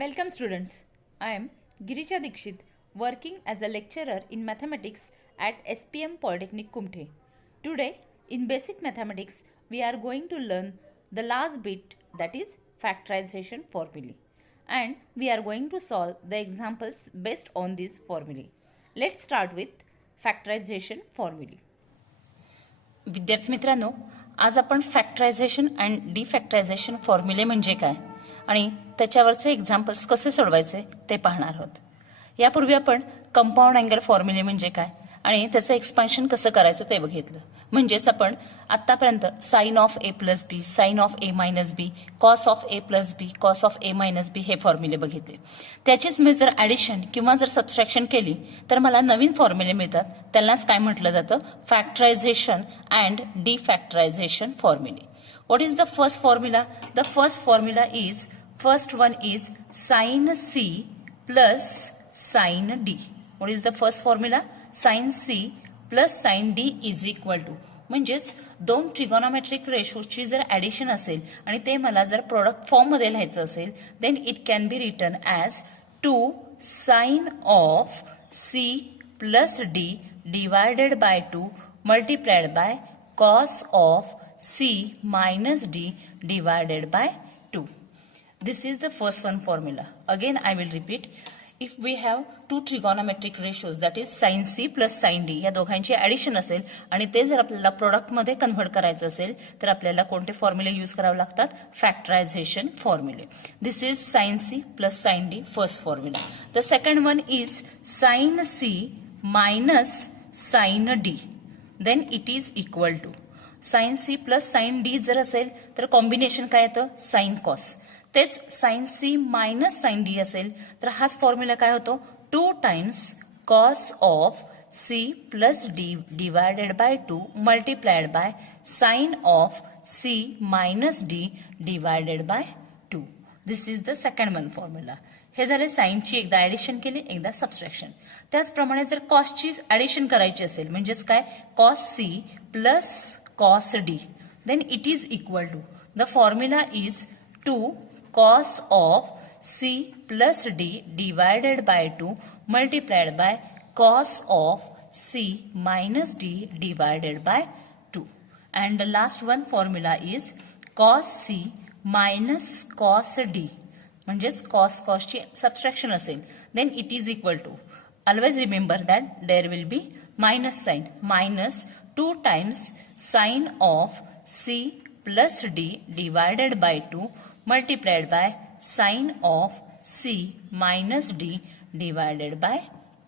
Welcome students. I am Girisha Dikshit, working as a lecturer in mathematics at SPM Polytechnic Kumte. Today in basic mathematics we are going to learn the last bit, that is factorization formulae, and we are going to solve the examples based on these formulae. Let's start with factorization formulae. विद्यार्थी मित्रांनो, आज आपण factorisation and defactorisation फॉर्म्युले म्हणजे काय आणि त्याच्यावरचे examples कसे सोडवायचे ते पाहणार आहोत. यापूर्वी आपण कंपाऊंड अँगल फॉर्म्युले म्हणजे काय आणि त्याचं एक्सपान्शन कसं करायचं ते बघितलं. म्हणजेच आपण आतापर्यंत sine of A plus B, sine of A minus B, cos of A plus B, cos of A minus B हे फॉर्म्युले बघितले. त्याचीच मी जर ॲडिशन किंवा जर सबस्ट्रॅक्शन केली तर मला नवीन फॉर्म्युले मिळतात. त्यांनाच काय म्हटलं जातं? फॅक्टरायझेशन अँड डिफॅक्टरायझेशन फॉर्म्युले. What is the first formula? The first one is sin C plus sin D. What is the first formula? Sin C plus sin D is equal to. म्हणजेच दोन ट्रिगोनॉमेट्रिक रेशोची जर addition असेल आणि ते मला जर product फॉर्ममध्ये लिहायचं असेल then it can be written as 2 sin of C plus D divided by 2 multiplied by cos of C minus D divided by 2. This is the first one formula. Again I will repeat. If we have two trigonometric ratios, that is sin C plus sin D, या दोघांची addition असेल आणि ते जर आपल्याला प्रोडक्टमध्ये convert करायचं असेल तर आपल्याला कोणते फॉर्म्युले यूज करावे लागतात? फॅक्टरायझेशन फॉर्म्युले. This is sin C plus sin D, first formula. The second one is sin C minus sin D. Then it is equal to sine C plus sine D जर असेल तर कॉम्बिनेशन काय येतं? Sine cos. तेच sine C minus sine D असेल तर हाच formula काय होतो? 2 times cos of C plus D divided by 2 multiplied by sine of C minus D divided by 2. This is the second one formula. हे झाले साइनची एकदा addition केली, एकदा सबस्ट्रॅक्शन. त्याचप्रमाणे जर कॉसची ॲडिशन करायची असेल म्हणजेच काय? Cos C plus cos D, then it is equal to, the formula is 2 cos of C plus D divided by 2 multiplied by cos of C minus D divided by 2. And the last one formula is cos C minus cos D. म्हणजेच cos ची subtraction असेल then it is equal to, always remember that there will be minus sign, minus 2 times sin of C plus D divided by 2 multiplied by sin of C minus D divided by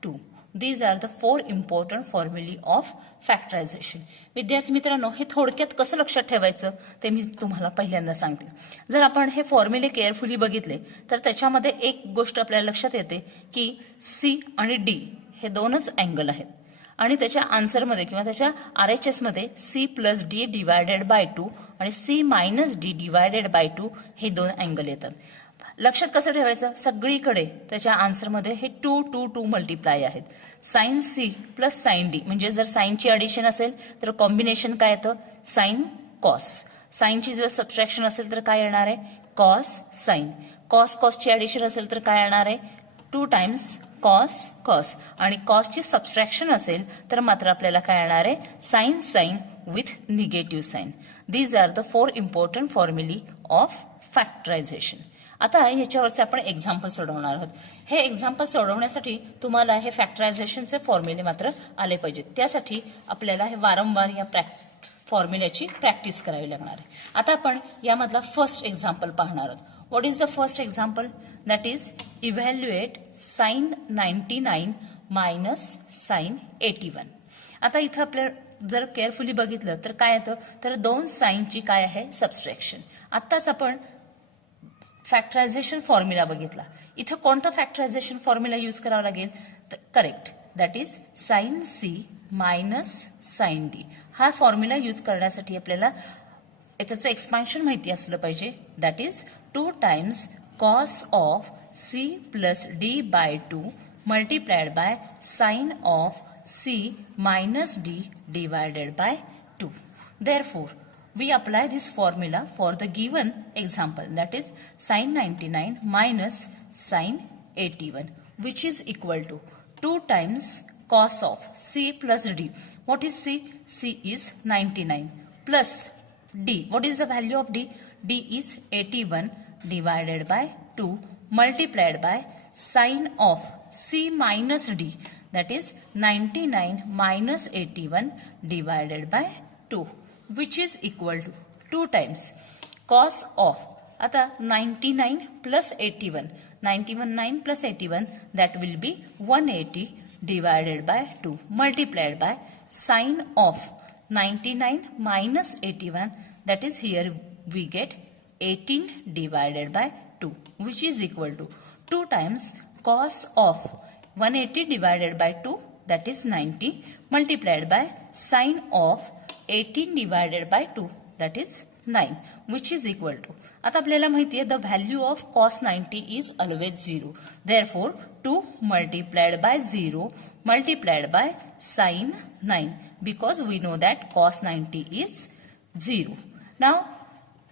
2. These are the 4 important formulae of factorization. विद्यार्थी मित्रांनो, हे थोडक्यात कसं लक्षात ठेवायचं ते मी तुम्हाला पहिल्यांदा सांगते. जर आपण हे फॉर्म्युले केअरफुली बघितले तर त्याच्यामध्ये एक गोष्ट आपल्याला लक्षात येते की C आणि D हे दोनच अँगल आहेत आणि त्याच्या आन्सरमध्ये किंवा त्याच्या RHS मध्ये C plus D divided by 2 आणि C minus D divided by 2 हे दोन अँगल येतात. लक्षात कसं ठेवायचं? सगळीकडे त्याच्या आन्सरमध्ये हे 2 2 2 मल्टिप्लाय आहेत. Sine C plus sine D म्हणजे जर साइनची ॲडिशन असेल तर कॉम्बिनेशन काय येतं? Sine cos. साइनची जर सबस्ट्रॅक्शन असेल तर काय येणार आहे? Cos sine. कॉसची ॲडिशन असेल तर काय येणार आहे? 2 टाइम्स कॉस आणि कॉसची सबस्ट्रॅक्शन असेल तर मात्र आपल्याला काय येणार आहे? Sine with negative sine. These are the 4 important फॉर्म्युले ऑफ फॅक्टरायझेशन. आता याच्यावरचे आपण एक्झाम्पल सोडवणार आहोत. हे एक्झाम्पल सोडवण्यासाठी तुम्हाला हे फॅक्टरायझेशनचे फॉर्म्युले मात्र आले पाहिजेत. त्यासाठी आपल्याला हे वारंवार या फॉर्म्युल्याची प्रॅक्टिस करावी लागणार आहे. आता आपण यामधला फर्स्ट एक्झाम्पल पाहणार आहोत. What is the first example? That is evaluate sin 99 minus sin 81. आता इथं आपल्या जर केअरफुली बघितलं तर काय येतं? तर दोन साइनची काय आहे? सबस्ट्रॅक्शन. आत्ताच आपण फॅक्टरायझेशन फॉर्म्युला बघितला. इथं कोणता फॅक्टरायझेशन फॉर्म्युला यूज करावा लागेल? Correct, that is sine C minus sine D. हा फॉर्म्युला यूज करण्यासाठी आपल्याला त्याचं एक्सपान्शन माहिती असलं पाहिजे. That is 2 times cos of C plus D by 2 multiplied by sine of C minus D divided by 2. Therefore, we apply this formula for the given example, that is sin 99 minus sin 81, which is equal to 2 times cos of c plus d. What is c? C is 99 plus d. What is the value of d? D is 81 divided by 2 multiplied by sin of c minus d, that is 99 minus 81 divided by 2, which is equal to 2 times cos of, आता 99 plus 81, 9 plus 81, that will be 180 divided by 2 multiplied by sin of 99 minus 81, that is here we get 18 divided by 2, which is equal to 2 times cos of 180 divided by 2, that is 90 multiplied by sin of 18 divided by 2, that is 9, which is equal to, आता आपल्याला माहिती आहे the value of cos 90 is always 0. Therefore 2 multiplied by 0 multiplied by sin 9, because we know that cos 90 is 0. Now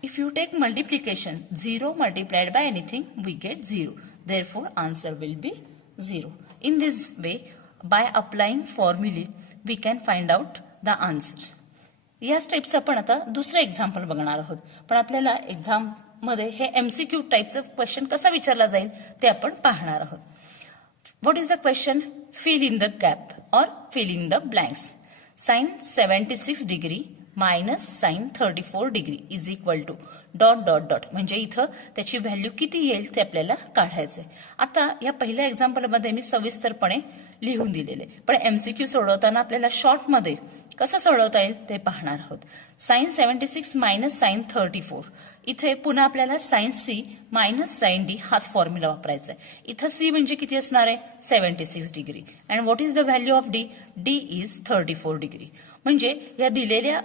if you take multiplication, 0 multiplied by anything, we get 0. Therefore answer will be 0. In this way, by applying formulae, we can find out the answer. या steps आपण आता दुसरं example बघणार आहोत, पण आपल्याला exam मध्ये हे एमसीक्यू टाइपचं क्वेश्चन कसा विचारला जाईल ते आपण पाहणार आहोत. What is the question? Fill in the gap or fill in the blanks. Sine 76 degree minus sine 34 degree is equal to dot dot dot, म्हणजे इथं त्याची व्हॅल्यू किती येईल ते आपल्याला काढायचंय. आता या पहिल्या एक्झाम्पलमध्ये मी सविस्तरपणे लिहून दिलेले, पण एमसीक्यू सोडवताना आपल्याला शॉर्टमध्ये कसं सोडवता येईल ते पाहणार आहोत. साइन 76 मायनस साइन 34, इथे पुन्हा आपल्याला sine C minus sine D हाच फॉर्म्युला वापरायचा आहे. इथं सी म्हणजे किती असणार आहे? 76 degree. And what is the value of D? D is 34 degree. म्हणजे या दिलेल्या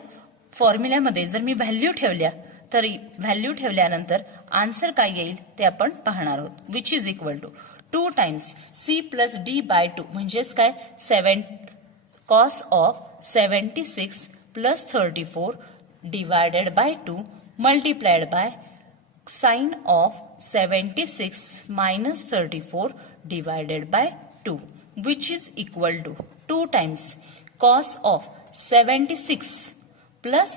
फॉर्म्युल्यामध्ये जर मी व्हॅल्यू ठेवल्या, तर व्हॅल्यू ठेवल्यानंतर आन्सर काय येईल ते आपण पाहणार आहोत, which is equal to 2 times C plus D by 2, म्हणजेच काय 7 cos of 76 plus 34 divided by 2 multiplied by sin of 76 minus 34 divided by 2, which is equal to 2 times cos of 76 plus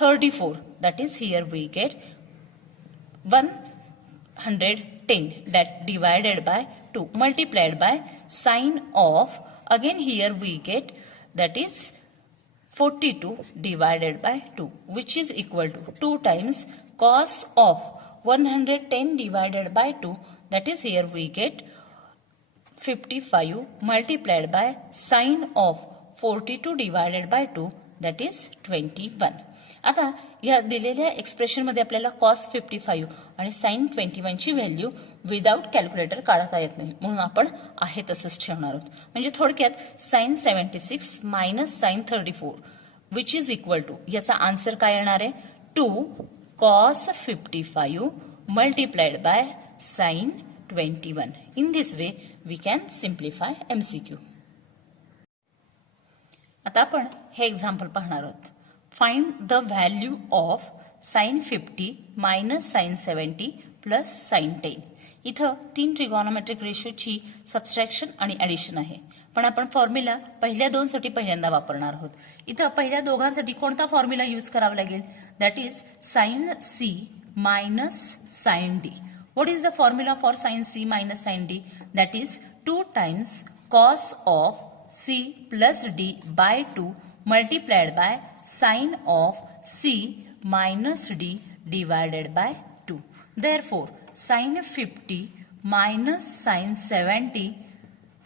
34, that is here we get 110, that divided by 2 multiplied by sin of, again here we get, that is 42 divided by 2, which is equal to 2 times cos of 110 divided by 2, that is here we get 55 multiplied by sin of 42 divided by 2, that is 21. आता या दिलेल्या expression मध्ये आपल्याला cos 55 आणि sin 21 ची value without calculator काढता येत नाही, म्हणून आपण आहे तसंच ठेवणार आहोत. म्हणजे थोडक्यात sine 76 minus sine 34 which is equal to, याचा आन्सर काय येणार आहे? 2 cos 55 multiplied by sine 21. In this way we can simplify MCQ. आता आपण हे एक्झाम्पल पाहणार आहोत. Find the value of sine 50 minus sine 70 plus sine 10. इथं 3 ट्रिगोनोमेट्रिक रेशोची सबस्ट्रॅक्शन आणि ऍडिशन आहे, पण आपण फॉर्म्युला पहिल्या दोनसाठी पहिल्यांदा वापरणार आहोत. इथं पहिल्या दोघांसाठी कोणता फॉर्म्युला यूज करावा लागेल? That is sine C minus sine D. What is the formula for sine C minus sine D? That is 2 times cos of C plus D by 2 multiplied by sin of c minus d divided by 2. Therefore, sin 50 minus sin 70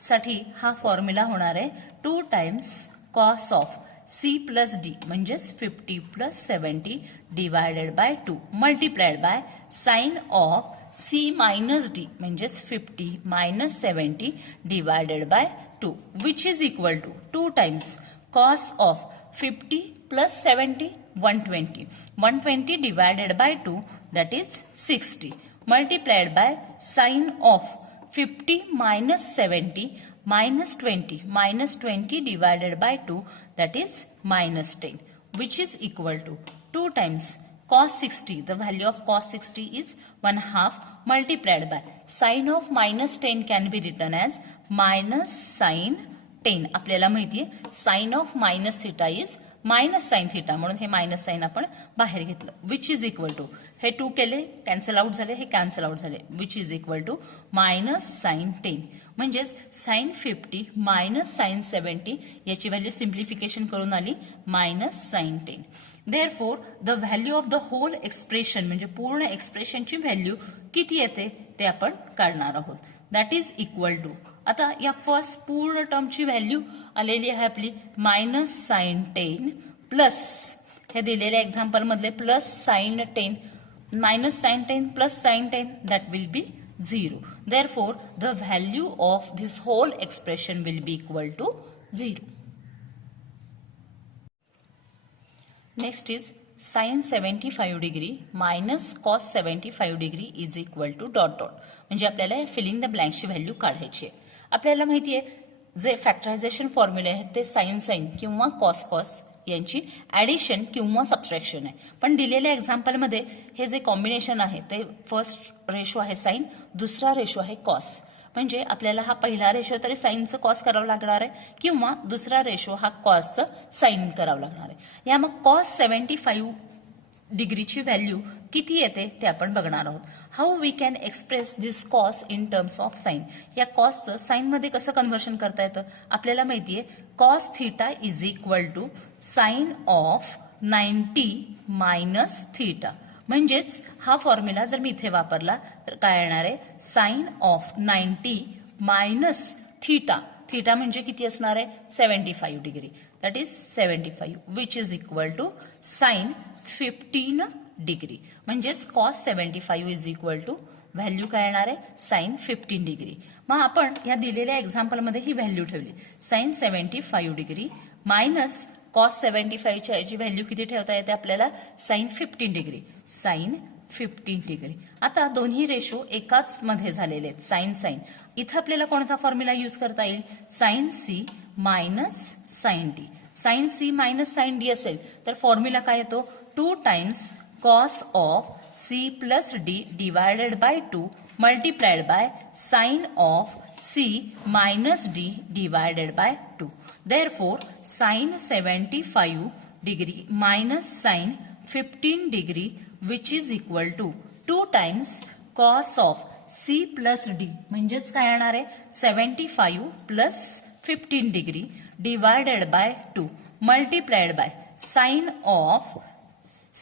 साठी हा formula होणार आहे 2 times cos of c plus d म्हणजेच 50 plus 70 divided by 2 multiplied by sin of c minus d म्हणजेच 50 minus 70 divided by 2, which is equal to 2 times cos of 50 plus 70, 120. 120 divided by 2, that is 60. Multiplied by sin of 50 minus 70 minus 20. Minus 20 divided by 2, that is minus 10. Which is equal to 2 times cos 60, the value of cos 60 is 1/2 multiplied by sin of minus 10 can be written as minus sin 10. आपल्याला माहिती आहे sin of minus theta is minus sine theta, म्हणून हे minus sign आपण बाहेर घेतलं, which is equal to हे 2 केले कॅन्सल आउट झाले, हे कॅन्सल आउट झाले, which is equal to minus sine 10. म्हणजेच साइन 50 मायनस साइन 70 याची व्हॅल्यू सिम्प्लिफिकेशन करून आली minus sine 10. Therefore the value of the whole expression म्हणजे पूर्ण एक्सप्रेशनची व्हॅल्यू किती येते ते आपण काढणार आहोत. दॅट इज इक्वल टू, आता या फर्स्ट पूर्ण टर्मची व्हॅल्यू आलेली आहे आपली मायनस साइन 10 प्लस हे दिलेल्या एक्झाम्पल मधले plus sine 10 minus sine 10 plus sine 10 that will be 0. Therefore, the value of this whole expression will be equal to 0. Next is sin 75 degree minus cos 75 degree is equal to dot dot. म्हणजे आपल्याला feeling the ब्लँकची value काढायची आहे. आपल्याला माहिती आहे जे factorisation फॉर्म्युले आहेत ते साइन साइन किंवा कॉस कॉस यांची ऍडिशन किंवा सबट्रॅक्शन आहे. पण दिलेल्या एक्झाम्पलमध्ये हे जे कॉम्बिनेशन आहे ते फर्स्ट रेशो आहे साइन, दुसरा रेशो आहे कॉस. म्हणजे आपल्याला हा पहिला रेशो तरी साइनचं कॉस करावं लागणार आहे किंवा दुसरा रेशो हा कॉसचं साइन करावं लागणार आहे. या मग कॉस 75 डिग्रीची व्हॅल्यू किती येते ते आपण बघणार आहोत. How we can express this cos in terms of sine. या कॉसचं साइनमध्ये कसं कन्व्हर्शन करता येतं आपल्याला माहिती आहे. Cos theta is equal to sine of 90 minus theta. म्हणजेच हा फॉर्म्युला जर मी इथे वापरला तर काय येणार आहे, sine of 90 minus theta. Theta म्हणजे किती असणार आहे 75 degree, that is 75 which is equal to sine 15 degree. म्हणजेच cos 75 is equal to value काय येणार आहे साइन 15 डिग्री. मग आपण या दिलेल्या एक्झाम्पलमध्ये ही व्हॅल्यू ठेवली साइन 75 डिग्री मायनस कॉस 75 ची याची व्हॅल्यू किती ठेवता येते आपल्याला साइन 15 डिग्री. Sign 15 degree. आता दोन्ही रेशो एकाच मध्ये झालेले आहेत साइन साइन. इथं आपल्याला कोणता फॉर्म्युला यूज करता येईल, sine C minus sine D. Sine C minus sine D असेल तर फॉर्म्युला काय येतो 2 times cos of C plus D divided by 2 multiplied by sine of C minus D divided by 2. Therefore, sin 75 degree minus sin 15 degree which is equal to 2 times cos of C plus D. म्हणजेच काय येणार आहे 75 plus 15 degree divided by 2 multiplied by sin of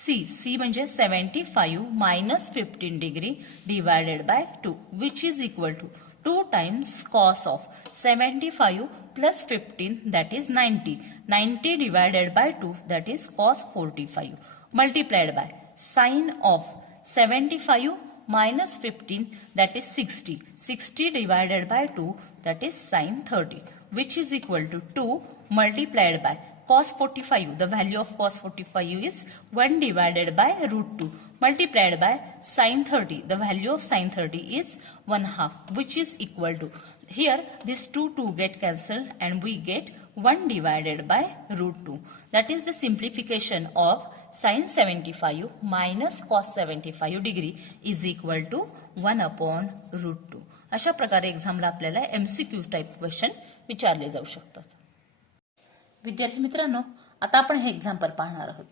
C म्हणजे 75 minus 15 degree divided by 2 which is equal to 2 times cos of 75 plus 15 that is 90. 90 divided by 2 that is cos 45 multiplied by sin of 75 minus 15 that is 60. 60 divided by 2 that is sin 30 which is equal to 2 multiplied by cos 45. The value of cos 45 is 1 divided by root 2 multiplied by sin 30. The value of sin 30 is 1/2 which is equal to, here this 2 get cancelled and we get 1 divided by root 2. That is the simplification of sin 75 minus cos 75 degree is equal to 1 upon root 2. अशा प्रकारे एक्झामला आपल्याला MCQ type question विचारले जाऊ शकतात. विद्यार्थी मित्रांनो, आता आपण हे एक्झाम्पल पाहणार आहोत.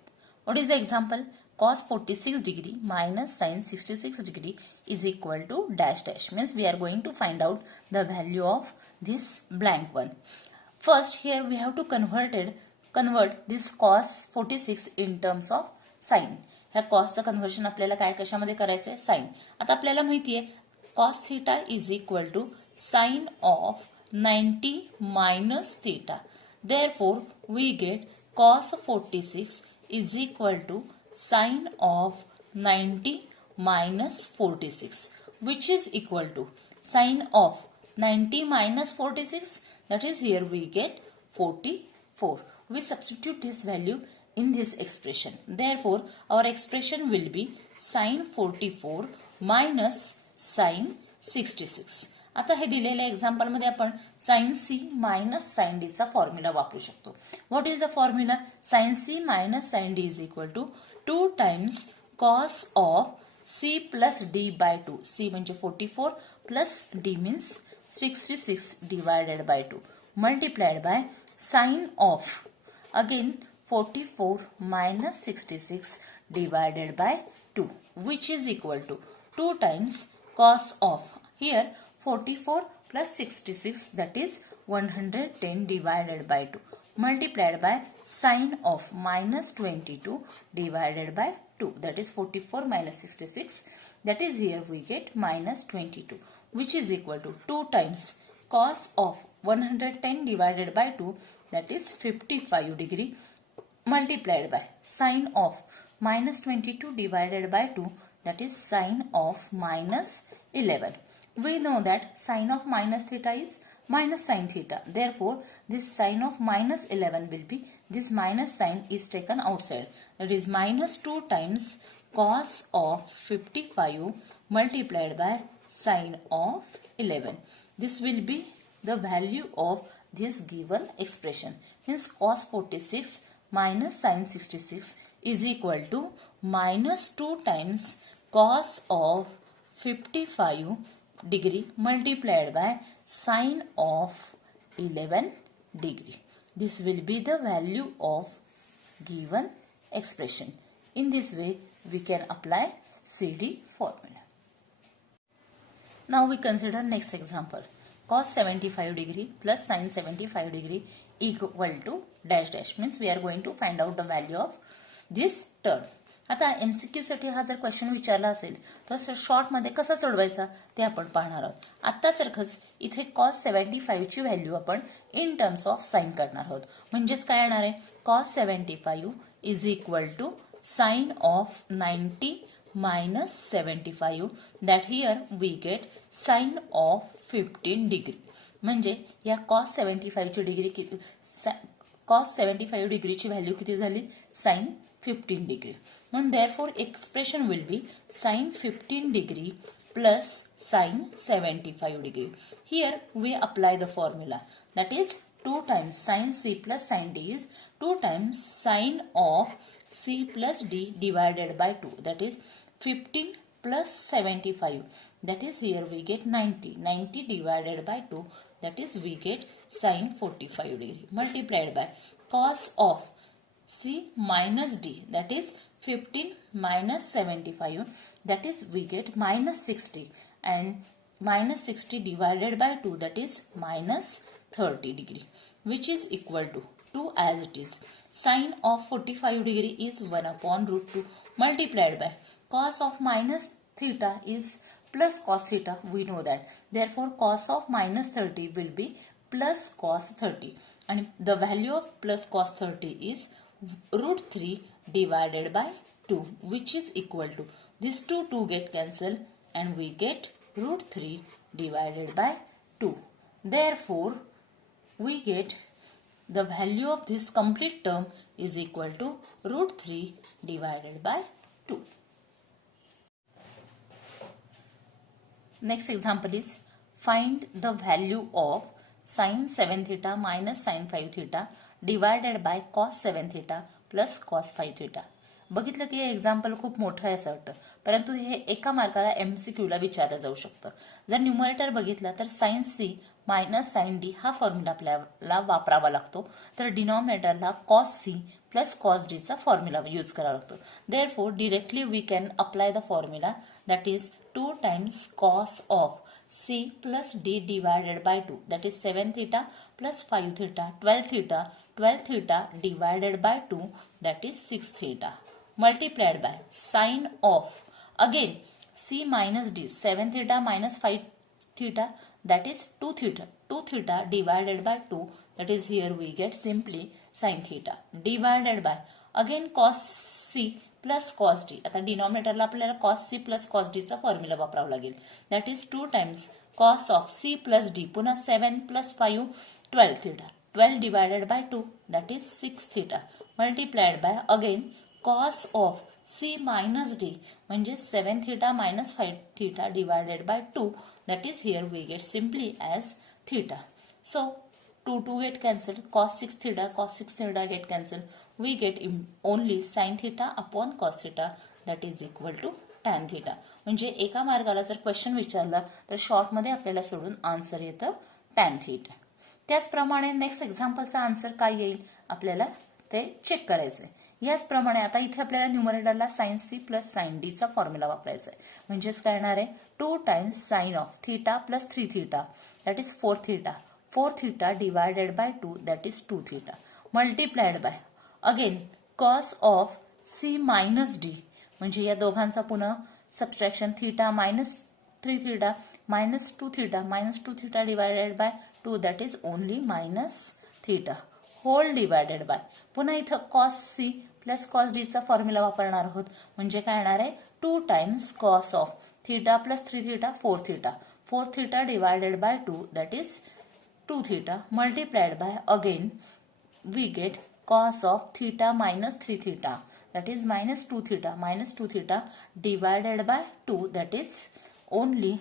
What is the example, cos 46 degree minus sin 66 degree is equal to dash dash. Means we are going to find out the value of this blank one. First, here we have to convert this cos 46 in terms of sin. ह्या cosचं conversion आपल्याला काय कशामध्ये करायचंय, sign. आता आपल्याला माहिती आहे cos theta is equal to sin of 90 minus theta. Therefore, we get cos 46 is equal to sin of 90 minus 46 which is equal to sin of 90 minus 46, that is here we get 44. We substitute this value in this expression. Therefore, our expression will be sin 44 minus sin 66. आता हे दिलेल्या example मध्ये आपण sine C minus sine D चा formula वापरू शकतो. What is the formula, sine C minus sine D is equal to 2 times cos of c plus d by 2. c म्हणजे 44 plus d means 66 divided by 2 multiplied by sine of again 44 minus 66 divided by 2 which is equal to 2 times cos of here 44 plus 66 that is 110 divided by 2 multiplied by sine of minus 22 divided by 2 that is 44 minus 66 that is here we get minus 22 which is equal to 2 times cos of 110 divided by 2 that is 55 degree multiplied by sine of minus 22 divided by 2 that is sine of minus 11. We know that sine of minus theta is minus sine theta. Therefore, this sine of minus 11 will be, this minus sign is taken outside. That is minus 2 times cos of 55 multiplied by sine of 11. This will be the value of this given expression. Means cos 46 minus sine 66 is equal to minus 2 times cos of 55 degree multiplied by sine of 11 degree. This will be the value of given expression. In this way, we can apply CD formula. Now we consider next example. Cos 75 degree plus sine 75 degree equal to dash dash means we are going to find out the value of this term. आता MCQ साठी हा जर question विचारला असेल तर short मध्ये कसा सोडवायचा ते आपण पाहणार आहोत. आता सारखंच इथे cos 75 ची व्हॅल्यू आपण इन टर्म्स ऑफ साइन करणार आहोत. म्हणजेच काय येणार आहे cos 75 is equal to sine of 90 minus 75 that here we get sine of 15 degree. म्हणजे या cos 75 ची डिग्री किती cos 75 डिग्रीची व्हॅल्यू किती झाली sin 15 degree. And therefore expression will be sin 15 degree plus sin 75 degree. Here we apply the formula that is 2 times sin c plus sin d is 2 times sin of c plus d divided by 2 that is 15 plus 75 that is here we get 90 divided by 2 that is we get sin 45 degree multiplied by cos of c minus d that is 15 minus 75 that is we get minus 60 and minus 60 divided by 2 that is minus 30 degree which is equal to 2 as it is. Sine of 45 degree is 1 upon root 2 multiplied by cos of minus theta is plus cos theta, we know that. Therefore cos of minus 30 will be plus cos 30 and the value of plus cos 30 is root 3 divided by 2 which is equal to these two get cancelled and we get root 3 divided by 2. Therefore we get the value of this complete term is equal to root 3 divided by 2. Next example is find the value of sin 7 theta minus sin 5 theta divided by cos 7 theta plus cos 5 theta. बघितलं की हे example खूप मोठं आहे असं वाटतं परंतु हे एका मार्काला MCQ ला विचारलं जाऊ शकतं. जर न्यूमरेटर बघितला तर sin c minus sin d हा फॉर्म्युला आपल्याला वापरावा लागतो तर डिनॉमिनेटरला cos c plus cos d चा फॉर्म्युला यूज करावा लागतो. Therefore directly we can apply the formula that is 2 times cos of c plus d divided by 2 that is 7 theta plus 5 theta 12 theta divided by 2 that is 6 theta multiplied by sine of again c minus d 7 theta minus 5 theta that is 2 theta divided by 2 that is here we get simply sin theta divided by again cos c plus cos d. आता डिनॉमिनेटरला आपल्याला cos c plus cos d चा formula वापरावा लागेल that is 2 times cos of c plus d पुन्हा 7 plus 5 12 theta 12 divided by 2 that is 6 theta multiplied by again cos of c minus d म्हणजे 7 theta minus 5 theta divided by 2 that is here we get simply as theta. So 2 get cancelled cos 6 theta get cancelled we get only sin theta upon cos theta that is equal to tan theta. म्हणजे एका मार्गाला जर question विचारला तर शॉर्टमध्ये आपल्याला सोडून answer येतं tan theta. त्याचप्रमाणे नेक्स्ट एक्झाम्पलचा आन्सर काय येईल आपल्याला ते चेक करायचंय. याचप्रमाणे आता इथे आपल्याला न्यूमरेटरला sin c plus sin d चा फॉर्म्युला वापरायचा आहे. म्हणजेच काय येणार आहे 2 times sin of theta plus 3 theta that is 4 theta. 4 theta divided by 2 that is 2 theta multiplied by again cos of c minus d म्हणजे या दोघांचा पुन्हा subtraction theta minus 3 theta minus 2 theta minus 2 theta divided by 2 that is only minus theta whole divided by पुन्हा इथं cos c plus cos d चा formula वापरणार आहोत. म्हणजे काय येणार आहे 2 times cos of theta plus 3 theta 4 theta 4 theta divided by 2 that is 2 theta multiplied by again we get cos of theta minus 3 theta that is minus 2 theta divided by 2 that is only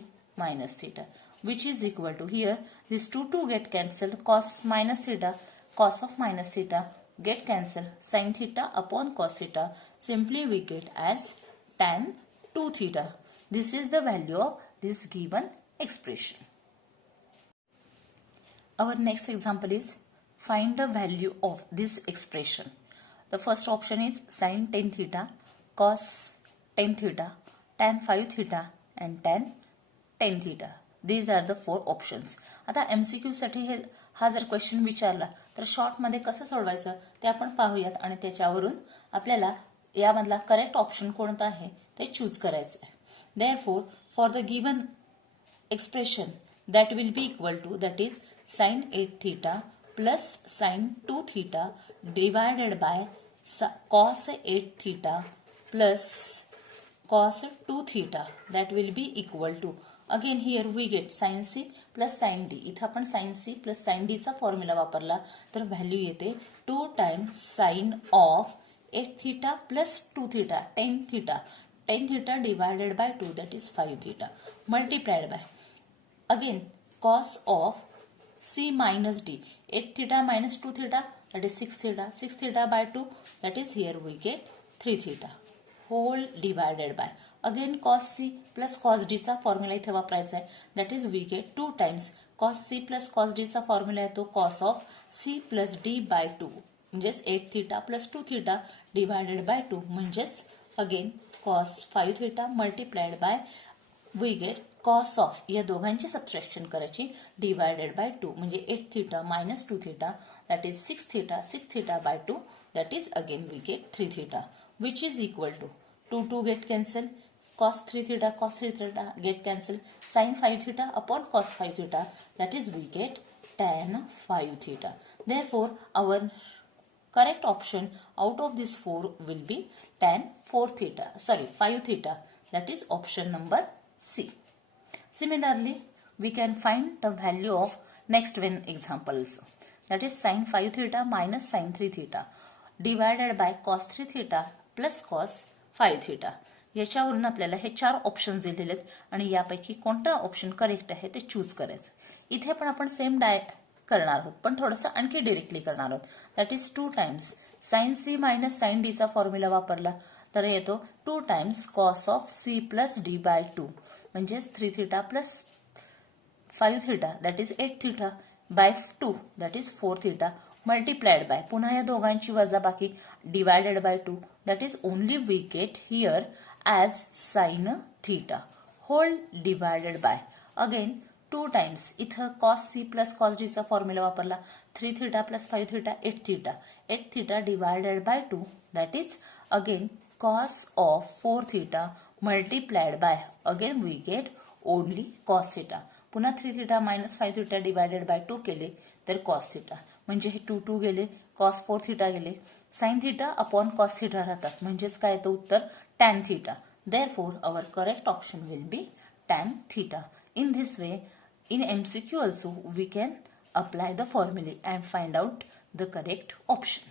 minus theta which is equal to here these two get cancelled cos minus theta cos of minus theta get cancelled sin theta upon cos theta simply we get as tan 2 theta. This is the value of this given expression. Our next example is find the value of this expression. The first option is sin 10 theta, cos 10 theta, tan 5 theta and tan 10 theta. These are the 4 options. आता MCQ साठी हा जर question विचारला तर short मध्ये कसं सोडवायचं ते आपण पाहूयात आणि त्याच्यावरून आपल्याला यामधला करेक्ट ऑप्शन कोणता आहे ते चूज करायचं आहे. Therefore, for the given expression that will be equal to that is sin 8 theta plus sin 2 theta divided by cos 8 theta plus cos 2 theta that will be equal to again here we get sin c plus sin d. इथं आपण sin c plus sin d चा formula वापरला तर value येते 2 times sin of 8 theta plus 2 theta 10 theta divided by 2 that is 5 theta multiplied by again cos of c minus d 8 theta minus 2 theta that is 6 theta by 2 that is here we get 3 theta whole divided by again cos c plus cos d चा formula इथे वापरायचा आहे that is we get 2 times cos c plus cos d चा formula येतो cos of c plus d by 2 म्हणजेच 8 theta plus 2 theta divided by 2 म्हणजेच again cos 5 theta multiplied by we get cos of या दोघांची subtraction करायची divided by 2 म्हणजे 8 theta minus 2 theta that is 6 theta by 2 that is again we get 3 theta which is equal to 2 get cancelled cos 3 theta get cancelled sin 5 theta upon cos 5 theta that is we get tan 5 theta. Therefore our correct option out of these 4 will be tan 5 theta that is option number C. Similarly, we can find the value of next one example also. That is sin 5 theta minus sin 3 theta divided by cos 3 theta plus cos 5 theta. याच्यावरून आपल्याला हे 4 options दिलेले आहेत आणि यापैकी कोणता option correct आहे ते चूज करायचं. इथे पण आपण सेम डायरेक्ट करणार आहोत पण थोडंसं आणखी डिरेक्टली करणार आहोत. That is 2 times sin c minus sin d चा फॉर्म्युला वापरला तर येतो 2 times cos of c plus d by 2 म्हणजेच 3 theta plus 5 theta that is 8 theta by 2 that is 4 theta multiplied by पुन्हा या दोघांची वजाबाकी divided by 2 that is only we get here as sin theta whole divided by again 2 times इथं cos c plus cos d चा formula वापरला 3 theta plus 5 theta 8 theta divided by 2 that is again cos of 4 theta multiplied by again we get only cos theta पुन्हा 3 theta minus 5 theta divided by 2 केले तर cos theta म्हणजे हे 2 गेले cos 4 theta गेले sin theta upon cos theta राहतात म्हणजेच काय येतं उत्तर tan theta. Therefore our correct option will be tan theta. In this way in MCQ also we can apply the formula and find out the correct option.